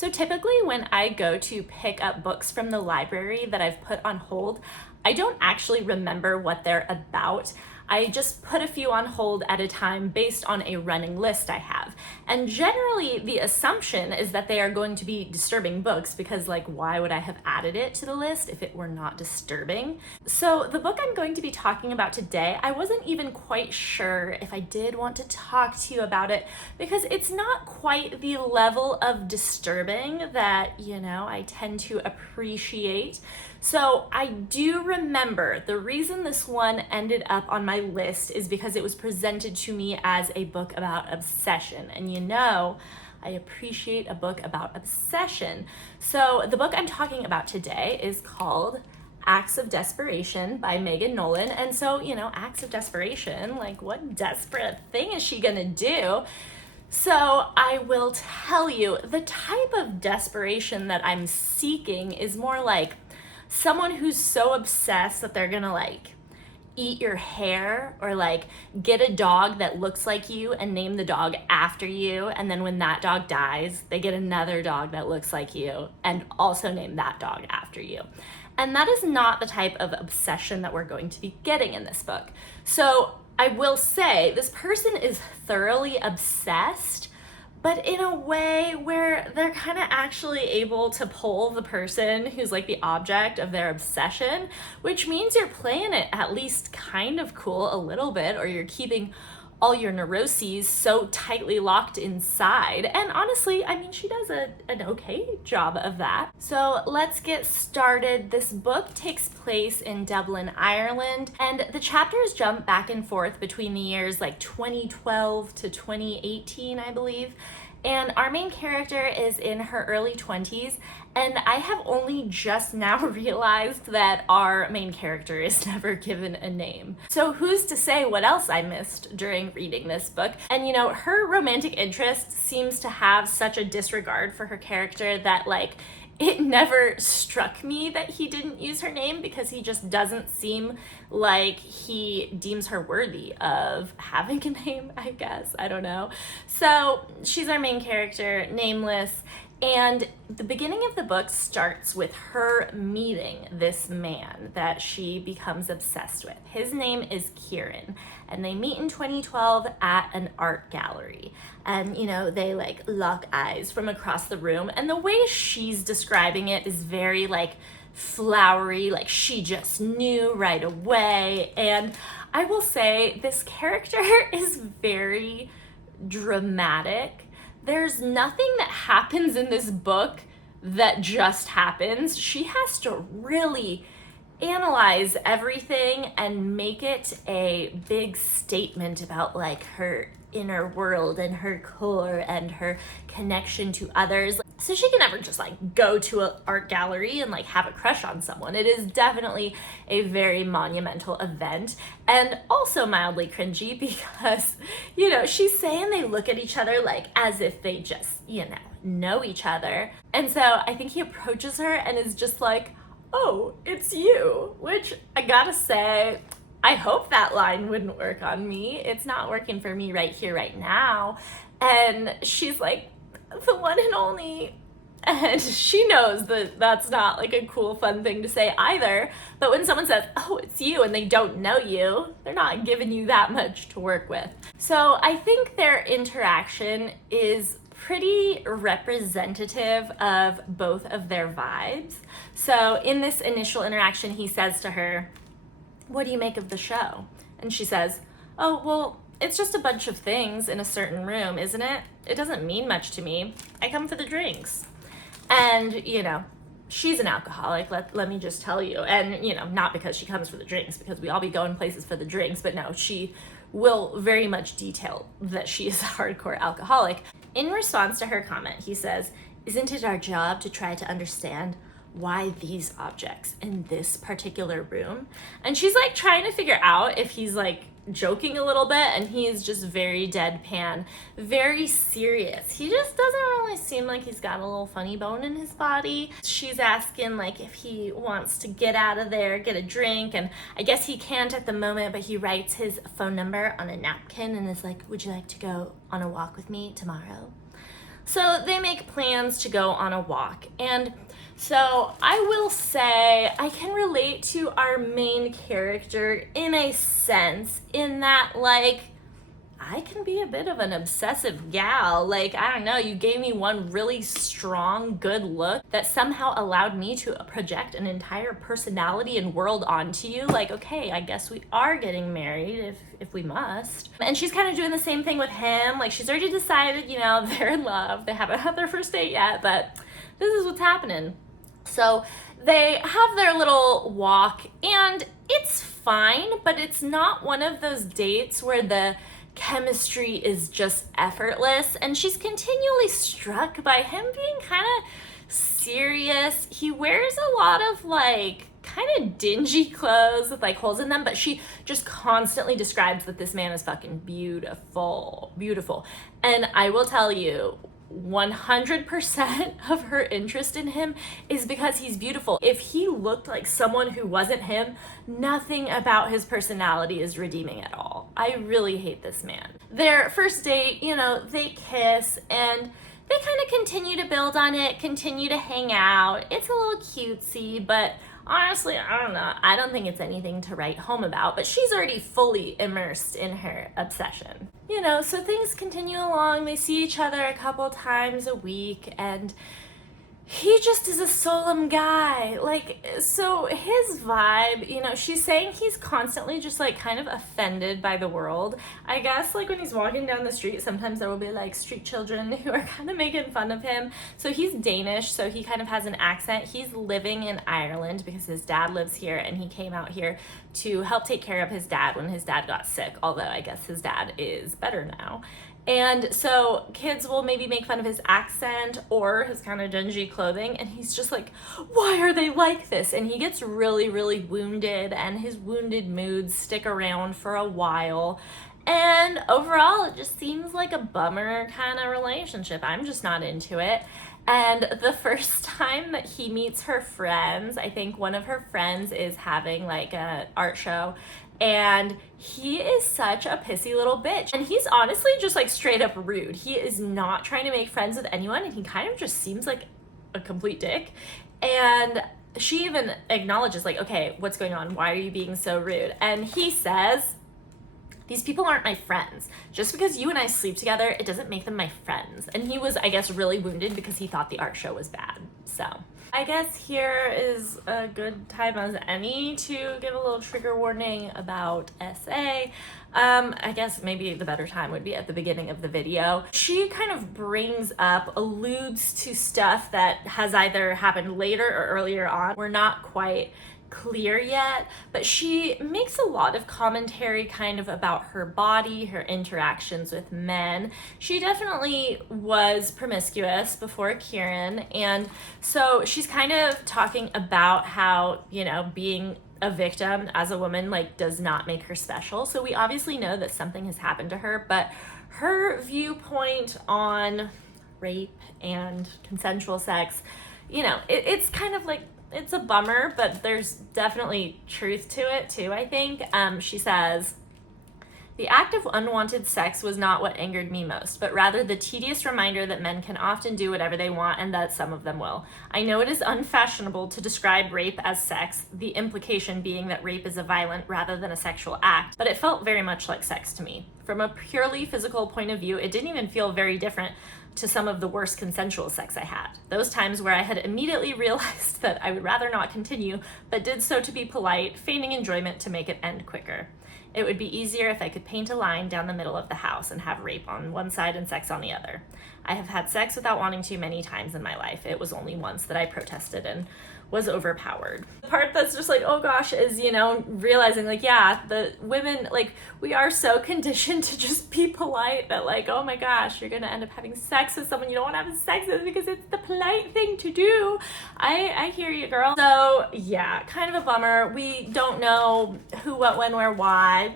So typically when I go to pick up books from the library that I've put on hold, I don't actually remember what they're about. I just put a few on hold at a time based on a running list I have. And generally the assumption is that they are going to be disturbing books because why would I have added it to the list if it were not disturbing? So the book I'm going to be talking about today, I wasn't even quite sure if I did want to talk to you about it because it's not quite the level of disturbing that, I tend to appreciate. So I do remember the reason this one ended up on my list is because it was presented to me as a book about obsession. And I appreciate a book about obsession. So the book I'm talking about today is called Acts of Desperation by Megan Nolan. And so, Acts of Desperation, what desperate thing is she gonna do? So I will tell you, the type of desperation that I'm seeking is more like someone who's so obsessed that they're gonna eat your hair or get a dog that looks like you and name the dog after you, and then when that dog dies they get another dog that looks like you and also name that dog after you. And that is not the type of obsession that we're going to be getting in this book. So I will say this person is thoroughly obsessed, but in a way where they're kind of actually able to pull the person who's the object of their obsession, which means you're playing it at least kind of cool a little bit, or you're keeping all your neuroses so tightly locked inside. And honestly, she does an okay job of that. So let's get started. This book takes place in Dublin, Ireland, and the chapters jump back and forth between the years 2012 to 2018, I believe. And our main character is in her early 20s, and I have only just now realized that our main character is never given a name. So who's to say what else I missed during reading this book? And her romantic interest seems to have such a disregard for her character that it never struck me that he didn't use her name, because he just doesn't seem like he deems her worthy of having a name, I guess. I don't know. So she's our main character, nameless. And the beginning of the book starts with her meeting this man that she becomes obsessed with. His name is Kieran, and they meet in 2012 at an art gallery. And, they lock eyes from across the room. And the way she's describing it is very flowery, she just knew right away. And I will say this character is very dramatic. There's nothing that happens in this book that just happens. She has to really analyze everything and make it a big statement about her inner world and her core and her connection to others. So she can never just go to an art gallery and have a crush on someone. It is definitely a very monumental event, and also mildly cringy because, she's saying they look at each other as if they just, know each other. And so I think he approaches her and is just oh, it's you, which I gotta say, I hope that line wouldn't work on me. It's not working for me right here, right now. And she's the one and only. And she knows that that's not a cool, fun thing to say either. But when someone says, oh, it's you, and they don't know you, they're not giving you that much to work with. So I think their interaction is pretty representative of both of their vibes. So in this initial interaction, he says to her, what do you make of the show? And she says, oh, well, it's just a bunch of things in a certain room, isn't it? It doesn't mean much to me. I come for the drinks. And, she's an alcoholic, let me just tell you. And, not because she comes for the drinks, because we all be going places for the drinks, but no, she will very much detail that she is a hardcore alcoholic. In response to her comment, he says, isn't it our job to try to understand why these objects in this particular room? And she's trying to figure out if he's joking a little bit, and he is just very deadpan, very serious. He just doesn't really seem like he's got a little funny bone in his body. She's asking if he wants to get out of there, get a drink, and I guess he can't at the moment, but he writes his phone number on a napkin and is would you like to go on a walk with me tomorrow? So they make plans to go on a walk. And so I will say I can relate to our main character in a sense, in that, like, I can be a bit of an obsessive gal. Like, I don't know, you gave me one really strong, good look that somehow allowed me to project an entire personality and world onto you. Like, okay, I guess we are getting married if we must. And she's kind of doing the same thing with him. Like, she's already decided, you know, they're in love. They haven't had their first date yet, but this is what's happening. So they have their little walk, and it's fine, but it's not one of those dates where the chemistry is just effortless, and she's continually struck by him being kind of serious. He wears a lot of like kind of dingy clothes with like holes in them, but she just constantly describes that this man is fucking beautiful. And I will tell you, 100% of her interest in him is because he's beautiful. If he looked like someone who wasn't him, nothing about his personality is redeeming at all. I really hate this man. Their first date, you know, they kiss, and they kind of continue to build on it, continue to hang out. It's a little cutesy, but honestly, I don't know. I don't think it's anything to write home about, but she's already fully immersed in her obsession. You know, so things continue along. They see each other a couple times a week, and he just is a solemn guy. Like, so his vibe, you know, she's saying he's constantly just like kind of offended by the world. I guess like when he's walking down the street, sometimes there will be like street children who are kind of making fun of him. So he's Danish, so he kind of has an accent. He's living in Ireland because his dad lives here, and he came out here to help take care of his dad when his dad got sick, although I guess his dad is better now. And so kids will maybe make fun of his accent or his kind of dingy clothing, and he's just like, why are they like this? And he gets really, really wounded, and his wounded moods stick around for a while. And overall, it just seems like a bummer kind of relationship. I'm just not into it. And the first time that he meets her friends, I think one of her friends is having like an art show, and he is such a pissy little bitch. And he's honestly just like straight up rude. He is not trying to make friends with anyone, and he kind of just seems like a complete dick. And she even acknowledges like, okay, what's going on? Why are you being so rude? And he says, these people aren't my friends. Just because you and I sleep together, it doesn't make them my friends. And he was, I guess, really wounded because he thought the art show was bad. So I guess here is a good time as any to give a little trigger warning about SA. I guess maybe the better time would be at the beginning of the video. She kind of brings up, alludes to stuff that has either happened later or earlier on. We're not quite clear yet, but she makes a lot of commentary kind of about her body, her interactions with men. She definitely was promiscuous before Kieran, and so she's kind of talking about how, you know, being a victim as a woman like does not make her special. So we obviously know that something has happened to her, but her viewpoint on rape and consensual sex, you know, it's kind of like, it's a bummer, but there's definitely truth to it too, I think. She says, the act of unwanted sex was not what angered me most, but rather the tedious reminder that men can often do whatever they want and that some of them will. I know it is unfashionable to describe rape as sex, the implication being that rape is a violent rather than a sexual act, but it felt very much like sex to me. From a purely physical point of view, it didn't even feel very different to some of the worst consensual sex I had. Those times where I had immediately realized that I would rather not continue, but did so to be polite, feigning enjoyment to make it end quicker. It would be easier if I could paint a line down the middle of the house and have rape on one side and sex on the other. I have had sex without wanting to many times in my life. It was only once that I protested and was overpowered. The part that's just like, oh gosh, is, you know, realizing like, yeah, the women, like, we are so conditioned to just be polite that like, oh my gosh, you're gonna end up having sex with someone you don't want to have sex with because it's the polite thing to do. I hear you, girl. So yeah, kind of a bummer. We don't know who, what, when, where, why.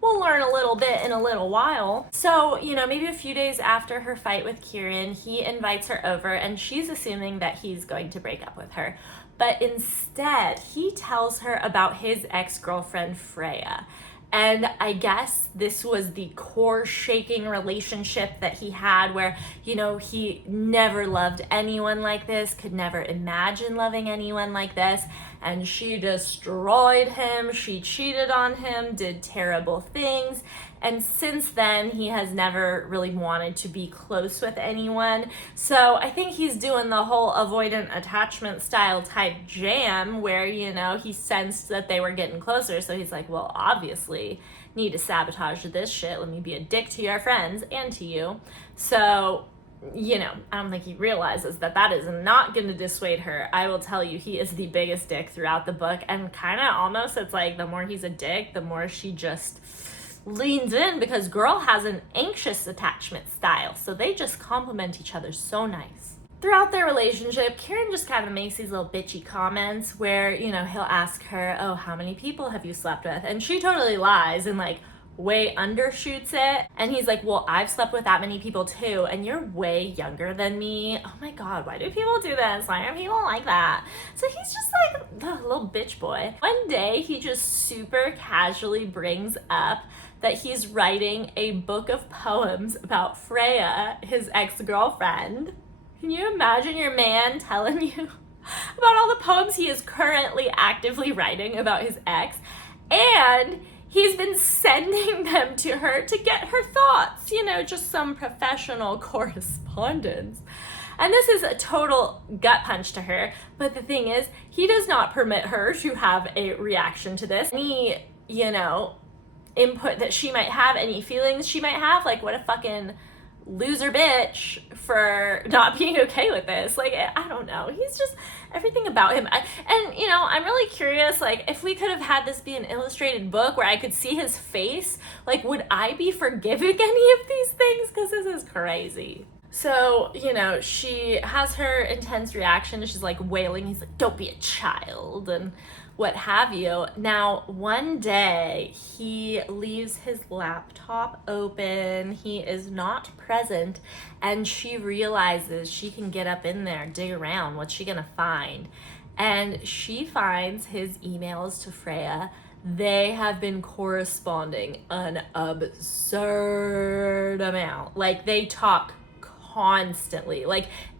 We'll learn a little bit in a little while. So, you know, maybe a few days after her fight with Kieran, he invites her over, and she's assuming that he's going to break up with her. But instead, he tells her about his ex-girlfriend, Freya. And I guess this was the core-shaking relationship that he had where, he never loved anyone like this, could never imagine loving anyone like this. And she destroyed him, she cheated on him, did terrible things. And since then, he has never really wanted to be close with anyone. So I think he's doing the whole avoidant attachment style type jam where, he sensed that they were getting closer. So he's like, well, obviously, need to sabotage this shit. Let me be a dick to your friends and to you. So, I don't think he realizes that is not going to dissuade her. I will tell you, he is the biggest dick throughout the book. And kind of almost, it's like the more he's a dick, the more she just leans in, because girl has an anxious attachment style, so they just complement each other so nice. Throughout their relationship, Kieran just kind of makes these little bitchy comments where, he'll ask her, oh, how many people have you slept with? And she totally lies and way undershoots it. And he's like, well, I've slept with that many people too, and you're way younger than me. Oh my God, why do people do this? Why are people like that? So he's just like the little bitch boy. One day, he just super casually brings up that he's writing a book of poems about Freya, his ex-girlfriend. Can you imagine your man telling you about all the poems he is currently actively writing about his ex? And he's been sending them to her to get her thoughts, just some professional correspondence. And this is a total gut punch to her. But the thing is, he does not permit her to have a reaction to this. Any, input that she might have, any feelings she might have, what a fucking loser bitch for not being okay with this. I don't know. He's just, everything about him. I'm really curious, if we could have had this be an illustrated book where I could see his face, would I be forgiving any of these things? Because this is crazy. So, she has her intense reaction. She's wailing. He's like, don't be a child, and what have you. Now, one day, he leaves his laptop open. He is not present, and she realizes she can get up in there, dig around. What's she gonna find? And she finds his emails to Freya. They have been corresponding an absurd amount. They talk constantly.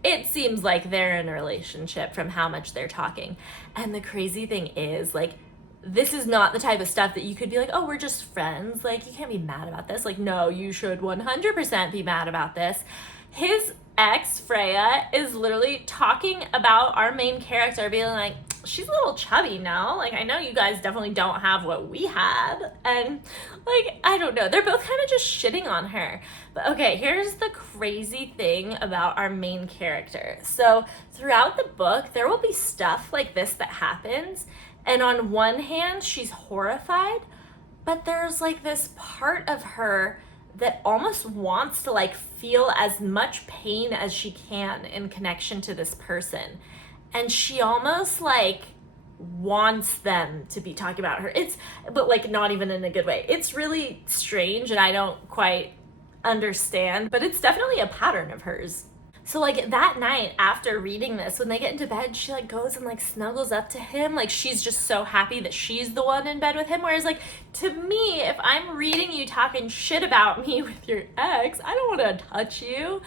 It seems like they're in a relationship from how much they're talking. And the crazy thing is, this is not the type of stuff that you could be like, oh, we're just friends. You can't be mad about this. No, you should 100% be mad about this. His ex, Freya, is literally talking about our main character, being like, she's a little chubby now. I know you guys definitely don't have what we had. And, I don't know. They're both kind of just shitting on her. But okay, here's the crazy thing about our main character. So throughout the book, there will be stuff like this that happens. And on one hand, she's horrified. But there's this part of her that almost wants to feel as much pain as she can in connection to this person. And she almost wants them to be talking about her. But not even in a good way. It's really strange and I don't quite understand, but it's definitely a pattern of hers. So that night after reading this, when they get into bed, she goes and snuggles up to him. She's just so happy that she's the one in bed with him. Whereas to me, if I'm reading you talking shit about me with your ex, I don't want to touch you.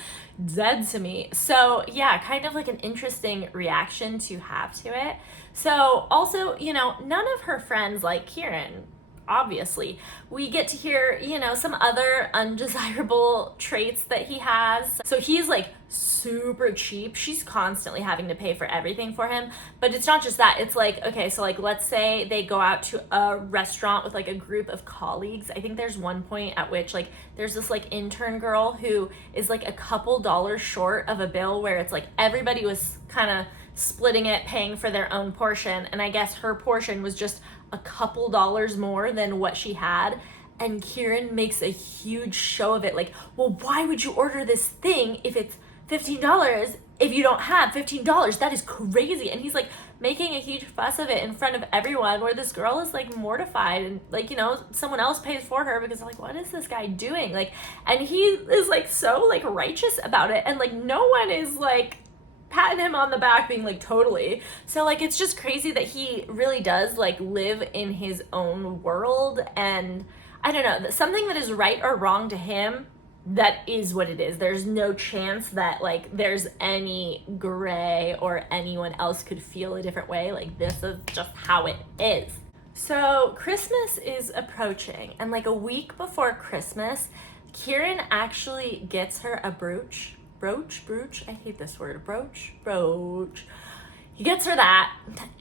Dead to me. So yeah, kind of an interesting reaction to have to it. So also, none of her friends like Kieran. Obviously, we get to hear, some other undesirable traits that he has. So he's super cheap. She's constantly having to pay for everything for him. But it's not just that. It's okay, so let's say they go out to a restaurant with a group of colleagues. I think there's one point at which there's this intern girl who is a couple dollars short of a bill where it's everybody was kind of splitting it, paying for their own portion. And I guess her portion was just a couple dollars more than what she had. And Kieran makes a huge show of it. Well, why would you order this thing if it's $15 if you don't have $15? That is crazy. And he's making a huge fuss of it in front of everyone, where this girl is mortified and someone else pays for her because what is this guy doing? And he is so righteous about it, and no one is patting him on the back, being like, totally. So like, it's just crazy that he really does like live in his own world, and I don't know, something that is right or wrong to him, that is what it is. There's no chance that like there's any gray or anyone else could feel a different way. Like, this is just how it is. So Christmas is approaching, and like a week before Christmas, Kieran actually gets her a brooch. I hate this word. Brooch. He gets her that,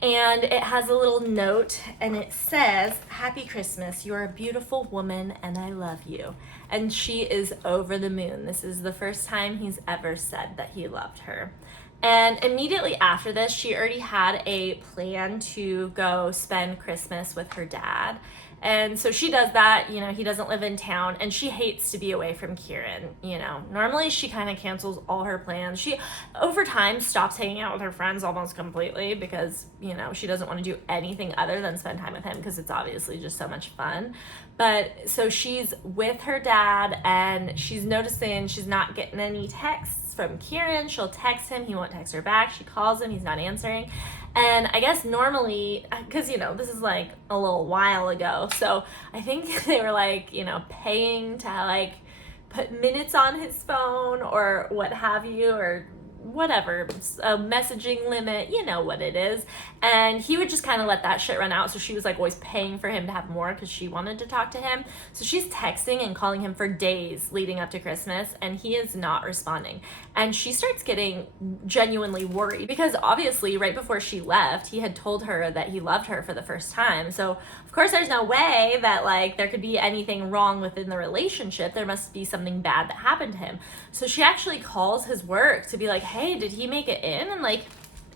and it has a little note, and it says, "Happy Christmas, you're a beautiful woman and I love you." And she is over the moon. This is the first time he's ever said that he loved her. And immediately after this, she already had a plan to go spend Christmas with her dad. And so she does that. You know, he doesn't live in town, and she hates to be away from Kieran. You know, normally she kind of cancels all her plans. She, over time, stops hanging out with her friends almost completely because, you know, she doesn't want to do anything other than spend time with him because it's obviously just so much fun. But so she's with her dad, and she's noticing she's not getting any texts from Kieran. She'll text him, he won't text her back. She calls him, he's not answering. And I guess normally, because, you know, this is like a little while ago, so I think they were like, you know, paying to like put minutes on his phone or what have you, or whatever, a messaging limit, you know what it is. And he would just kind of let that shit run out. So she was like always paying for him to have more because she wanted to talk to him. So she's texting and calling him for days leading up to Christmas, and he is not responding. And she starts getting genuinely worried because obviously right before she left, he had told her that he loved her for the first time. So of course there's no way that like there could be anything wrong within the relationship. There must be something bad that happened to him. So she actually calls his work to be like, hey, did he make it in? And like,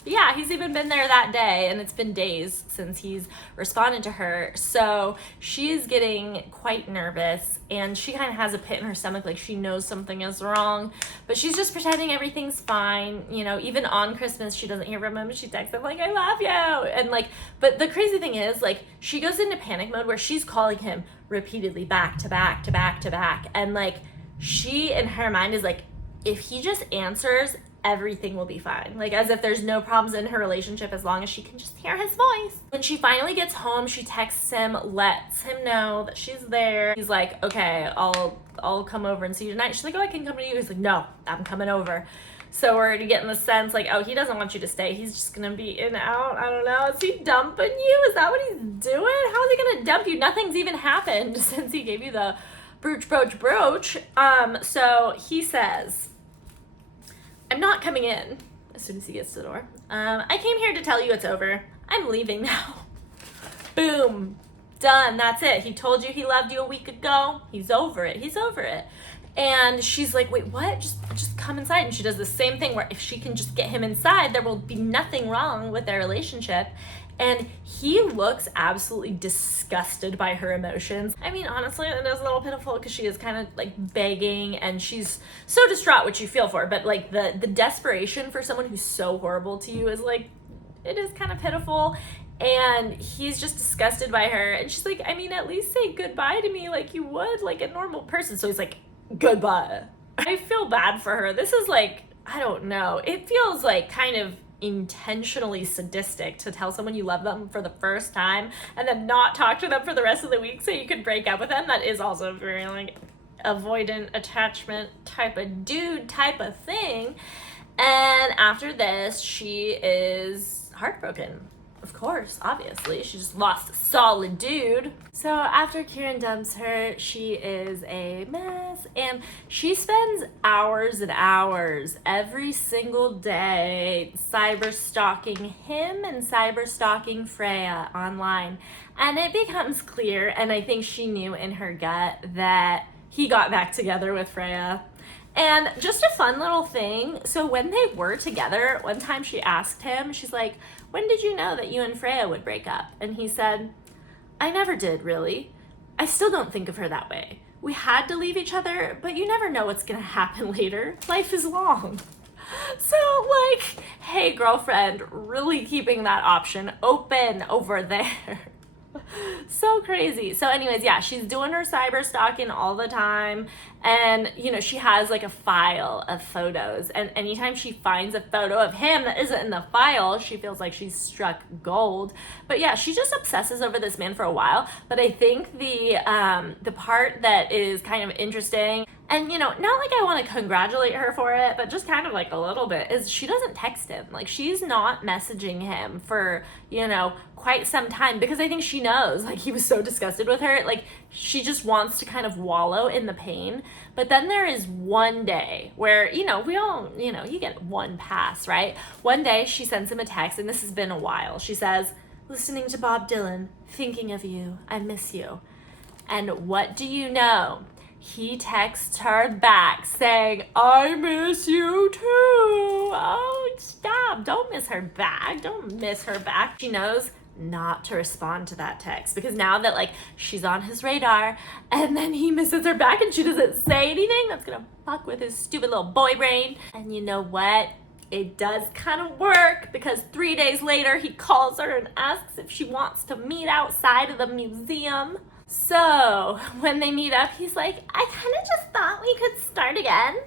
yeah, he's even been there that day, and it's been days since he's responded to her. So she's getting quite nervous, and she kind of has a pit in her stomach, like she knows something is wrong, but she's just pretending everything's fine. You know, even on Christmas, she doesn't hear from him, but she texts him like, I love you. And like, but the crazy thing is, like, she goes into panic mode where she's calling him repeatedly back to back to back to back. And like, she in her mind is like, if he just answers, everything will be fine. Like, as if there's no problems in her relationship as long as she can just hear his voice. When she finally gets home, she texts him, lets him know that she's there. He's like, okay, I'll come over and see you tonight. She's like, oh, I can come to you. He's like, no, I'm coming over. So we're already getting the sense like, oh, he doesn't want you to stay. He's just gonna be in and out. I don't know. Is he dumping you? Is that what he's doing? How is he gonna dump you? Nothing's even happened since he gave you the brooch. So he says, I'm not coming in, as soon as he gets to the door. I came here to tell you it's over. I'm leaving now. Boom. Done. That's it. He told you he loved you a week ago. He's over it. And she's like, wait, what? Just come inside. And she does the same thing where if she can just get him inside, there will be nothing wrong with their relationship. And he looks absolutely disgusted by her emotions. I mean, honestly, it is a little pitiful because she is kind of like begging and she's so distraught, which you feel for. But like the desperation for someone who's so horrible to you is like, it is kind of pitiful. And he's just disgusted by her. And she's like, I mean, at least say goodbye to me like you would like a normal person. So he's like, goodbye. I feel bad for her. This is like, I don't know. It feels like kind of intentionally sadistic to tell someone you love them for the first time and then not talk to them for the rest of the week so you could break up with them. That is also very like avoidant attachment type of dude type of thing. And after this, she is heartbroken. Of course, obviously, she just lost a solid dude. So after Kieran dumps her, she is a mess, and she spends hours and hours every single day cyber stalking him and cyber stalking Freya online. And it becomes clear, and I think she knew in her gut, that he got back together with Freya. And just a fun little thing, so when they were together, one time she asked him, she's like, when did you know that you and Freya would break up? And he said, I never did, really. I still don't think of her that way. We had to leave each other, but you never know what's gonna happen later. Life is long. So like, hey girlfriend, really keeping that option open over there. So crazy. So anyways, yeah, she's doing her cyber stalking all the time. And, she has like a file of photos. And anytime she finds a photo of him that isn't in the file, she feels like she's struck gold. But yeah, she just obsesses over this man for a while. But I think the part that is kind of interesting, and not like I want to congratulate her for it, but just kind of like a little bit, is she doesn't text him. Like, she's not messaging him for, quite some time, because I think she knows, like, he was so disgusted with her. Like, she just wants to kind of wallow in the pain. But then there is one day where, we all, you get one pass, right? One day she sends him a text, and this has been a while. She says, "Listening to Bob Dylan, thinking of you, I miss you." And what do you know? He texts her back saying, "I miss you too." Oh, stop. Don't miss her back. Don't miss her back. She knows not to respond to that text, because now that like she's on his radar, and then he misses her back and she doesn't say anything, that's gonna fuck with his stupid little boy brain. And you know what? It does kind of work, because 3 days later he calls her and asks if she wants to meet outside of the museum. So when they meet up, he's like, "I kind of just thought we could start again."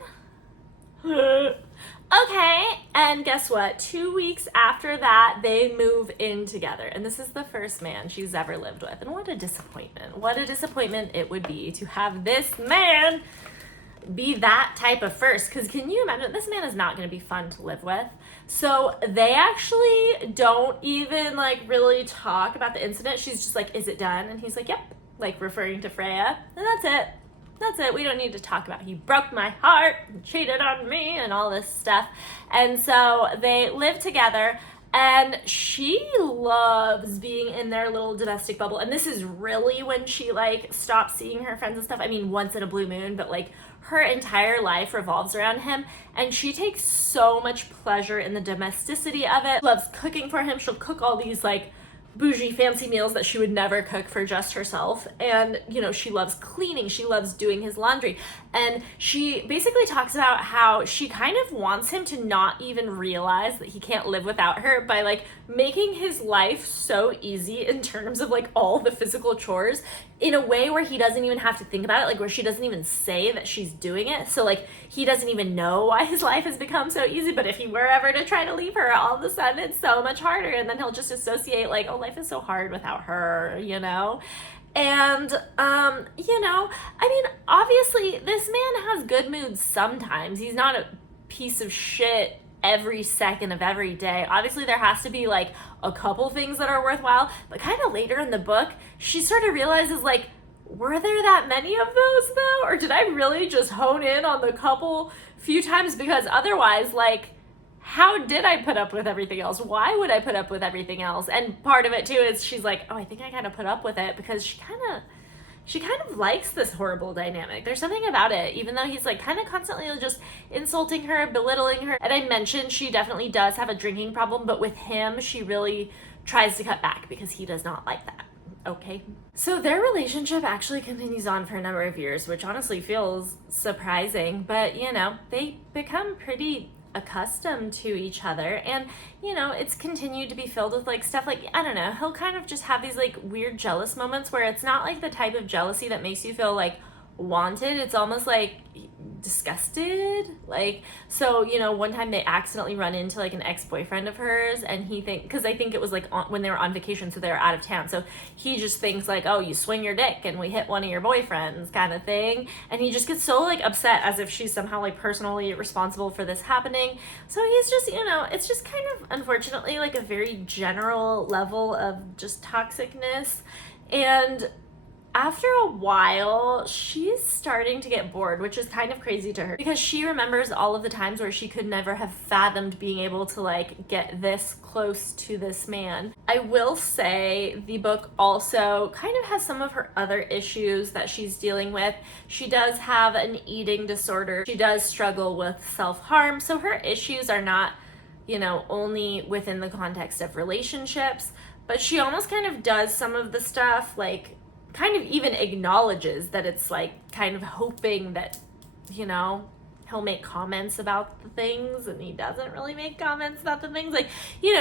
Okay, and guess what? 2 weeks after that, they move in together. And this is the first man she's ever lived with. And what a disappointment. What a disappointment it would be to have this man be that type of first. Because can you imagine? This man is not going to be fun to live with. So they actually don't even like really talk about the incident. She's just like, "Is it done?" And he's like, "Yep," like referring to Freya. And that's it. That's it. We don't need to talk about he broke my heart and cheated on me and all this stuff. And so they live together, and she loves being in their little domestic bubble. And this is really when she like stops seeing her friends and stuff. I mean, once in a blue moon, but like her entire life revolves around him, and she takes so much pleasure in the domesticity of it. Loves cooking for him. She'll cook all these like bougie fancy meals that she would never cook for just herself. And she loves cleaning, she loves doing his laundry. And she basically talks about how she kind of wants him to not even realize that he can't live without her, by like making his life so easy in terms of like all the physical chores, in a way where he doesn't even have to think about it, like where she doesn't even say that she's doing it. So like he doesn't even know why his life has become so easy, but if he were ever to try to leave her, all of a sudden it's so much harder. And then he'll just associate like, "Oh, life is so hard without her," And, I mean, obviously this man has good moods sometimes. He's not a piece of shit every second of every day. Obviously there has to be like a couple things that are worthwhile, but kind of later in the book, she sort of realizes like, were there that many of those though? Or did I really just hone in on the couple few times? Because otherwise, like, how did I put up with everything else? Why would I put up with everything else? And part of it too is she's like, "Oh, I think I kind of put up with it," because she kind of likes this horrible dynamic. There's something about it, even though he's like kind of constantly just insulting her, belittling her. And I mentioned she definitely does have a drinking problem, but with him, she really tries to cut back because he does not like that. Okay. So their relationship actually continues on for a number of years, which honestly feels surprising, but they become pretty accustomed to each other. And it's continued to be filled with like stuff like, I don't know, he'll kind of just have these like weird jealous moments where it's not like the type of jealousy that makes you feel like wanted. It's almost like disgusted. Like, so one time they accidentally run into like an ex-boyfriend of hers, and because I think it was like when they were on vacation, so they were out of town, so he just thinks like, "Oh, you swing your dick and we hit one of your boyfriends," kind of thing. And he just gets so like upset, as if she's somehow like personally responsible for this happening. So he's just it's just kind of unfortunately like a very general level of just toxicness. And after a while, she's starting to get bored, which is kind of crazy to her, because she remembers all of the times where she could never have fathomed being able to like get this close to this man. I will say the book also kind of has some of her other issues that she's dealing with. She does have an eating disorder. She does struggle with self-harm. So her issues are not, only within the context of relationships, but she almost kind of does some of the stuff like kind of even acknowledges that it's like kind of hoping that, he'll make comments about the things and he doesn't really make comments about the things. Like,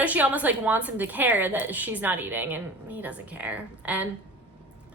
she almost like wants him to care that she's not eating and he doesn't care. And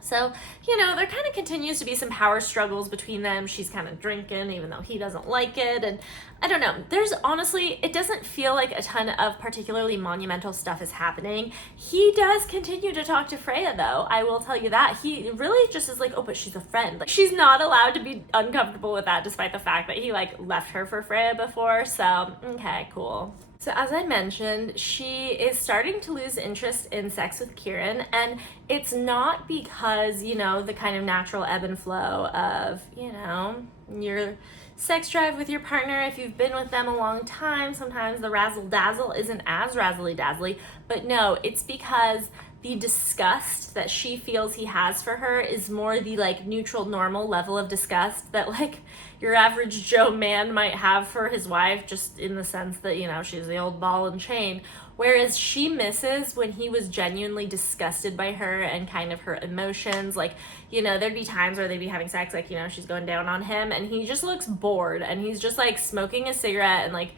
so, there kind of continues to be some power struggles between them. She's kind of drinking even though he doesn't like it. And I don't know. There's honestly, it doesn't feel like a ton of particularly monumental stuff is happening. He does continue to talk to Freya though. I will tell you that. He really just is like, oh, but she's a friend. Like, she's not allowed to be uncomfortable with that despite the fact that he like left her for Freya before. So, okay, cool. So as I mentioned, she is starting to lose interest in sex with Kieran, and it's not because, the kind of natural ebb and flow of, your sex drive with your partner. If you've been with them a long time, sometimes the razzle dazzle isn't as razzly dazzly, but no, it's because the disgust that she feels he has for her is more the like neutral, normal level of disgust that like your average Joe man might have for his wife, just in the sense that, she's the old ball and chain. Whereas she misses when he was genuinely disgusted by her and kind of her emotions. Like, there'd be times where they'd be having sex, like, she's going down on him and he just looks bored and he's just like smoking a cigarette and like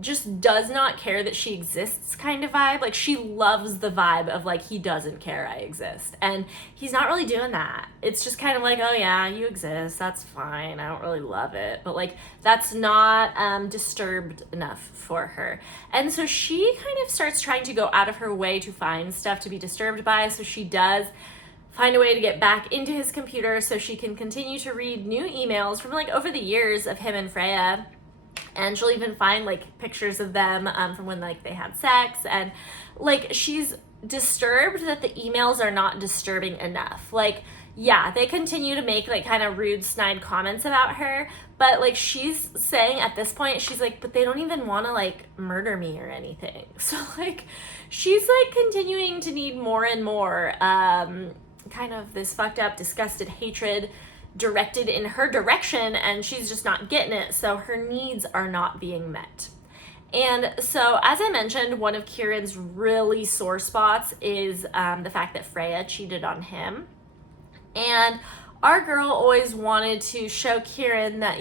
just does not care that she exists kind of vibe. Like, she loves the vibe of like, he doesn't care I exist, and he's not really doing that. It's just kind of like, oh yeah, you exist, that's fine, I don't really love it, but like that's not disturbed enough for her. And so she kind of starts trying to go out of her way to find stuff to be disturbed by. So she does find a way to get back into his computer so she can continue to read new emails from like over the years of him and Freya. And she'll even find like pictures of them from when like they had sex, and like she's disturbed that the emails are not disturbing enough. Like, yeah, they continue to make like kind of rude, snide comments about her, but like she's saying at this point, she's like, but they don't even want to like murder me or anything. So like she's like continuing to need more and more kind of this fucked up, disgusted hatred directed in her direction, and she's just not getting it, so her needs are not being met. And so, as I mentioned, one of Kieran's really sore spots is the fact that Freya cheated on him. And our girl always wanted to show Kieran that,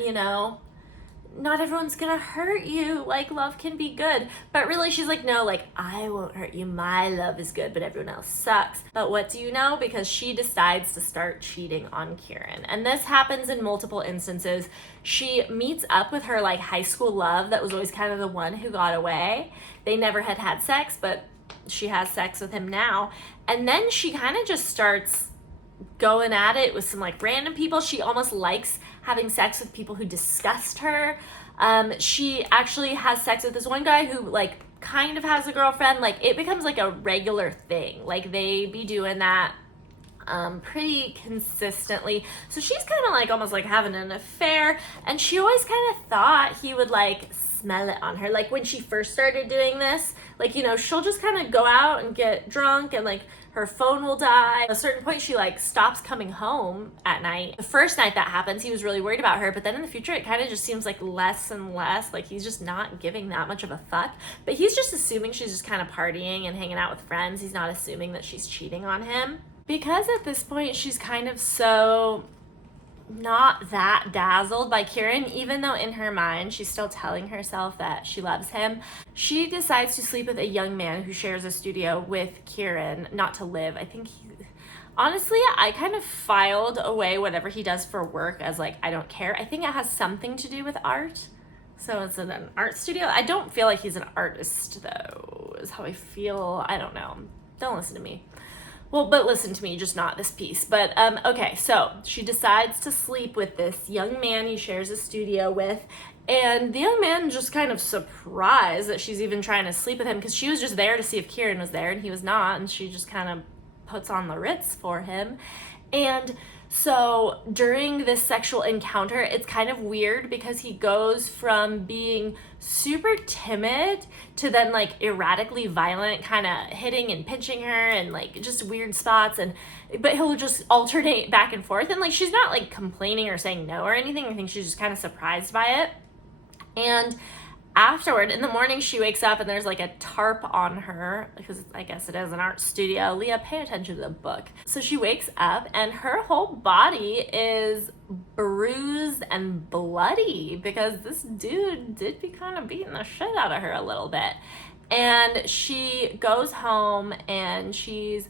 not everyone's gonna hurt you, like love can be good. But really she's like, no, like I won't hurt you, my love is good, but everyone else sucks. But what do you know? Because she decides to start cheating on Kieran, and this happens in multiple instances. She meets up with her like high school love that was always kind of the one who got away. They never had sex, but she has sex with him now, and then she kind of just starts going at it with some like random people. She almost likes having sex with people who disgust her. She actually has sex with this one guy who like kind of has a girlfriend. Like, it becomes like a regular thing. Like, they be doing that pretty consistently. So she's kind of like almost like having an affair, and she always kind of thought he would like smell it on her. Like, when she first started doing this, like, she'll just kind of go out and get drunk and like her phone will die. At a certain point, she like stops coming home at night. The first night that happens, he was really worried about her, but then in the future, it kind of just seems like less and less. Like, he's just not giving that much of a fuck, but he's just assuming she's just kind of partying and hanging out with friends. He's not assuming that she's cheating on him, because at this point, she's kind of so not that dazzled by Kieran, even though in her mind she's still telling herself that she loves him. She decides to sleep with a young man who shares a studio with Kieran, not to live. I think honestly, I kind of filed away whatever he does for work as like, I don't care. I think it has something to do with art. So it's an art studio. I don't feel like he's an artist though, is how I feel. I don't know. Don't listen to me. Well, but listen to me, just not this piece. But, okay, so she decides to sleep with this young man he shares a studio with, and the young man just kind of surprised that she's even trying to sleep with him, because she was just there to see if Kieran was there, and he was not, and she just kind of puts on the Ritz for him. And so during this sexual encounter, it's kind of weird because he goes from being super timid to then like erratically violent, kind of hitting and pinching her and like just weird spots, but he'll just alternate back and forth, and like she's not like complaining or saying no or anything. I think she's just kind of surprised by it. And afterward, in the morning, she wakes up and there's like a tarp on her, because I guess it is an art studio. Leah, pay attention to the book. So she wakes up and her whole body is bruised and bloody because this dude did be kind of beating the shit out of her a little bit. And she goes home and she's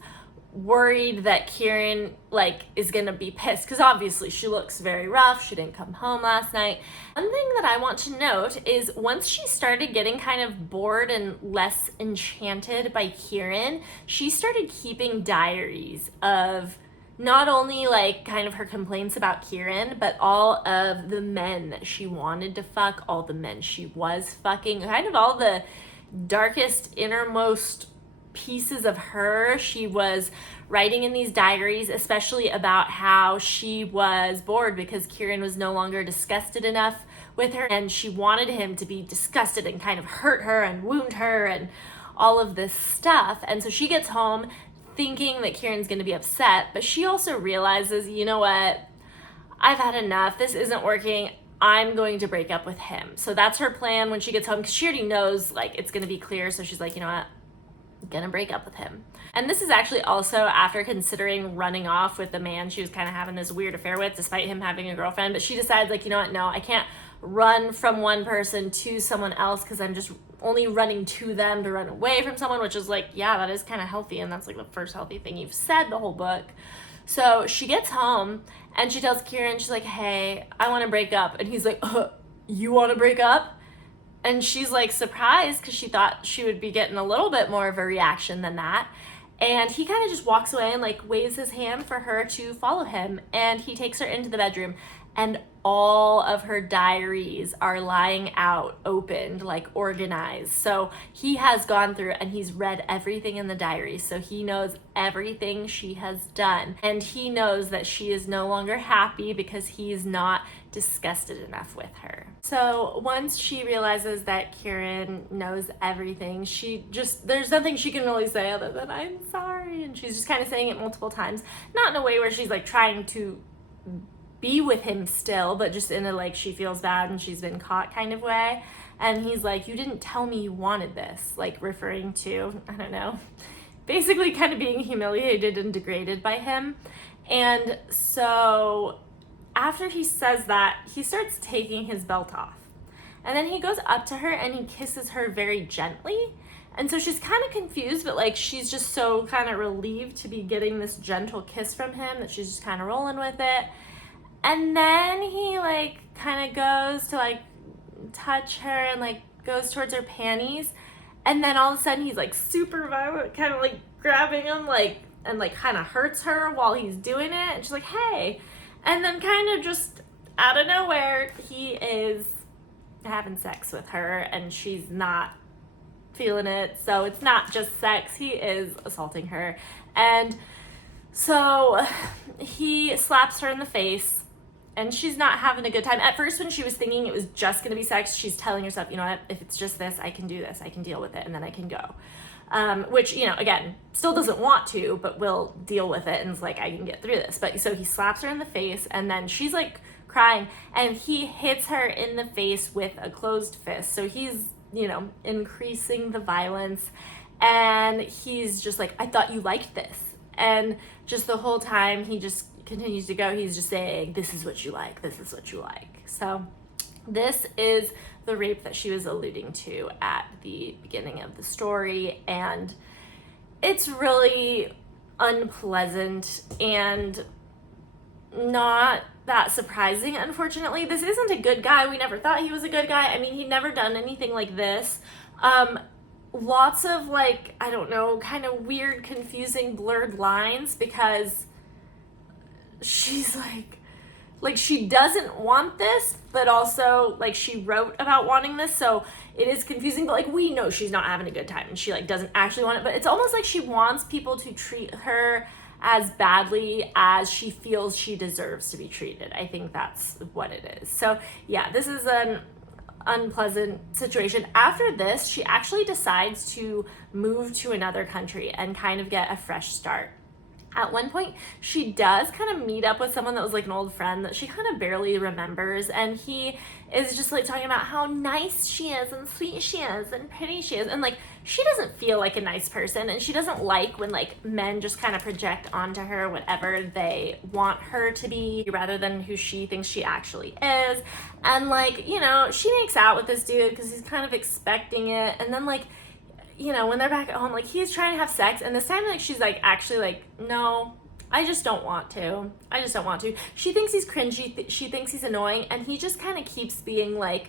worried that Kieran like is gonna be pissed, because obviously she looks very rough. She didn't come home last night. One thing that I want to note is once she started getting kind of bored and less enchanted by Kieran, she started keeping diaries of not only like kind of her complaints about Kieran, but all of the men that she wanted to fuck, all the men she was fucking, kind of all the darkest, innermost pieces of her. She was writing in these diaries, especially about how she was bored because Kieran was no longer disgusted enough with her, and she wanted him to be disgusted and kind of hurt her and wound her and all of this stuff. And so she gets home thinking that Kieran's going to be upset, but she also realizes, you know what, I've had enough. This isn't working. I'm going to break up with him. So that's her plan when she gets home, because she already knows like it's going to be clear. So she's like, you know what, gonna break up with him. And this is actually also after considering running off with the man she was kind of having this weird affair with, despite him having a girlfriend. But she decides, like, you know what, no, I can't run from one person to someone else because I'm just only running to them to run away from someone, which is like, yeah, that is kind of healthy, and that's like the first healthy thing you've said the whole book. So she gets home and she tells Kieran, she's like, hey, I want to break up. And he's like, you want to break up? And she's like surprised because she thought she would be getting a little bit more of a reaction than that. And he kind of just walks away and like waves his hand for her to follow him. And he takes her into the bedroom, and all of her diaries are lying out, opened, like organized. So he has gone through and he's read everything in the diaries. So he knows everything she has done. And he knows that she is no longer happy because he's not disgusted enough with her. So once she realizes that Kieran knows everything, there's nothing she can really say other than I'm sorry. And she's just kind of saying it multiple times, not in a way where she's like trying to be with him still, but just in a like she feels bad and she's been caught kind of way. And he's like, you didn't tell me you wanted this, like referring to, I don't know, basically kind of being humiliated and degraded by him. And so after he says that, he starts taking his belt off. And then he goes up to her and he kisses her very gently. And so she's kind of confused, but like she's just so kind of relieved to be getting this gentle kiss from him that she's just kind of rolling with it. And then he like kind of goes to like touch her and like goes towards her panties. And then all of a sudden he's like super violent, kind of like grabbing him like and like kind of hurts her while he's doing it. And she's like, hey. And then kind of just out of nowhere, he is having sex with her and she's not feeling it. So it's not just sex, he is assaulting her. And so he slaps her in the face and she's not having a good time. At first, when she was thinking it was just going to be sex, she's telling herself, you know what, if it's just this, I can do this, I can deal with it, and then I can go. Which, you know, again, still doesn't want to, but will deal with it and is like, I can get through this. But so he slaps her in the face and then she's like crying and he hits her in the face with a closed fist. So he's, you know, increasing the violence, and he's just like, I thought you liked this. And just the whole time he just continues to go, he's just saying, this is what you like, this is what you like. So this is the rape that she was alluding to at the beginning of the story, and it's really unpleasant and not that surprising, unfortunately. This isn't a good guy. We never thought he was a good guy. I mean, he'd never done anything like this. Lots of like, I don't know, kind of weird, confusing, blurred lines, because she's like she doesn't want this, but also like she wrote about wanting this, so it is confusing. But like we know she's not having a good time and she like doesn't actually want it, but it's almost like she wants people to treat her as badly as she feels she deserves to be treated. I think that's what it is. So yeah, this is an unpleasant situation. After this, she actually decides to move to another country and kind of get a fresh start. At one point, she does kind of meet up with someone that was like an old friend that she kind of barely remembers, and he is just like talking about how nice she is and sweet she is and pretty she is, and like she doesn't feel like a nice person, and she doesn't like when like men just kind of project onto her whatever they want her to be rather than who she thinks she actually is. And like, you know, she makes out with this dude because he's kind of expecting it, and then like, you know, when they're back at home, like he's trying to have sex, and this time like she's like actually like, no, I just don't want to. I just don't want to. She thinks he's cringy, she thinks he's annoying, and he just kind of keeps being like,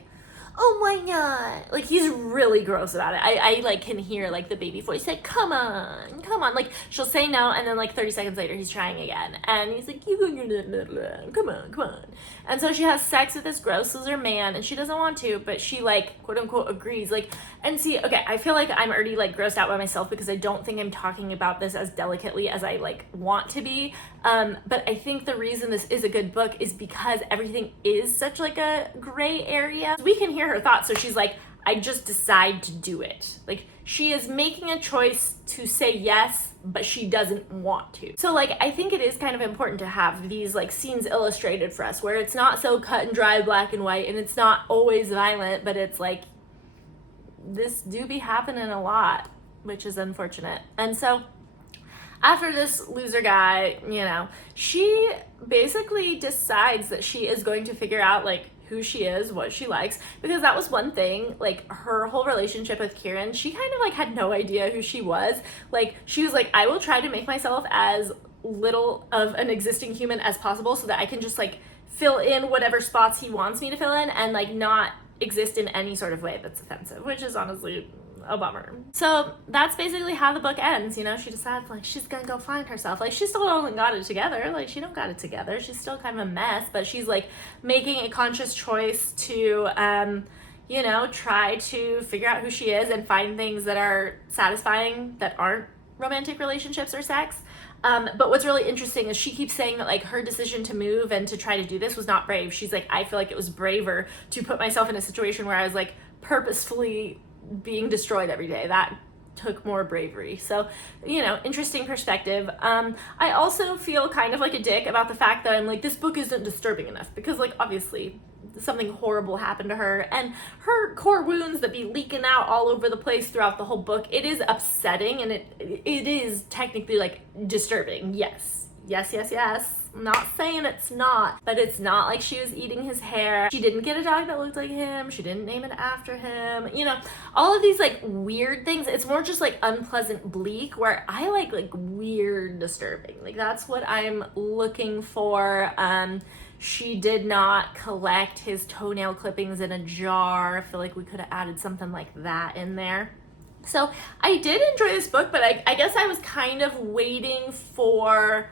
oh, why not? Like he's really gross about it. I like can hear like the baby voice like, come on, come on. Like she'll say no, and then like 30 seconds later he's trying again, and he's like, come on, come on. And so she has sex with this gross loser man, and she doesn't want to, but she like quote unquote agrees. Like, and see, okay, I feel like I'm already like grossed out by myself because I don't think I'm talking about this as delicately as I like want to be. But I think the reason this is a good book is because everything is such like a gray area. We can hear her thoughts. So she's like, I just decide to do it. Like she is making a choice to say yes, but she doesn't want to. So like, I think it is kind of important to have these like scenes illustrated for us where it's not so cut and dry, black and white, and it's not always violent, but it's like, this do be happening a lot, which is unfortunate. And so after this loser guy, you know, she basically decides that she is going to figure out like who she is, what she likes, because that was one thing, like her whole relationship with Kieran, she kind of like had no idea who she was. Like she was like, I will try to make myself as little of an existing human as possible so that I can just like fill in whatever spots he wants me to fill in and like not exist in any sort of way that's offensive, which is honestly a bummer. So that's basically how the book ends. You know, she decides like she's gonna go find herself. Like she still hasn't got it together. Like she don't got it together. She's still kind of a mess, but she's like making a conscious choice to you know, try to figure out who she is and find things that are satisfying that aren't romantic relationships or sex. But what's really interesting is she keeps saying that like her decision to move and to try to do this was not brave. She's like, I feel like it was braver to put myself in a situation where I was like purposefully being destroyed every day. That took more bravery. So, you know, interesting perspective. I also feel kind of like a dick about the fact that I'm like, this book isn't disturbing enough, because like obviously something horrible happened to her and her core wounds that be leaking out all over the place throughout the whole book. It is upsetting, and it is technically like disturbing. Yes. I'm not saying it's not, but it's not like she was eating his hair. She didn't get a dog that looked like him. She didn't name it after him. You know, all of these like weird things. It's more just like unpleasant bleak, where I like weird disturbing. Like that's what I'm looking for. She did not collect his toenail clippings in a jar. I feel like we could have added something like that in there. So I did enjoy this book, but I guess I was kind of waiting for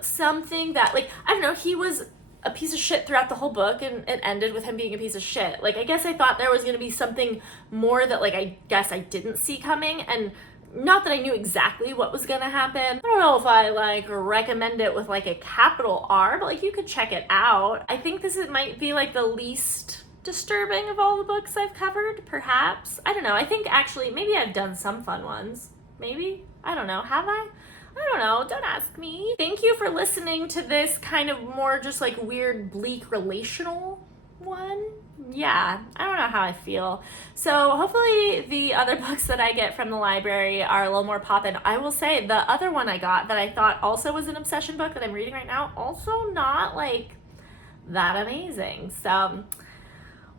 something that like, I don't know, he was a piece of shit throughout the whole book, and it ended with him being a piece of shit. Like I guess I thought there was going to be something more that like I guess I didn't see coming, and not that I knew exactly what was gonna happen. I don't know if I like recommend it with like a capital R, but like you could check it out. I think this might be like the least disturbing of all the books I've covered, perhaps. I don't know. I think actually maybe I've done some fun ones. Maybe? I don't know. Have I? I don't know. Don't ask me. Thank you for listening to this kind of more just like weird, bleak relational one. Yeah, I don't know how I feel. So hopefully the other books that I get from the library are a little more poppin'. I will say the other one I got that I thought also was an obsession book that I'm reading right now, also not like that amazing. So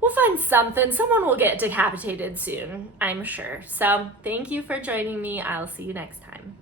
we'll find something. Someone will get decapitated soon, I'm sure. So thank you for joining me. I'll see you next time.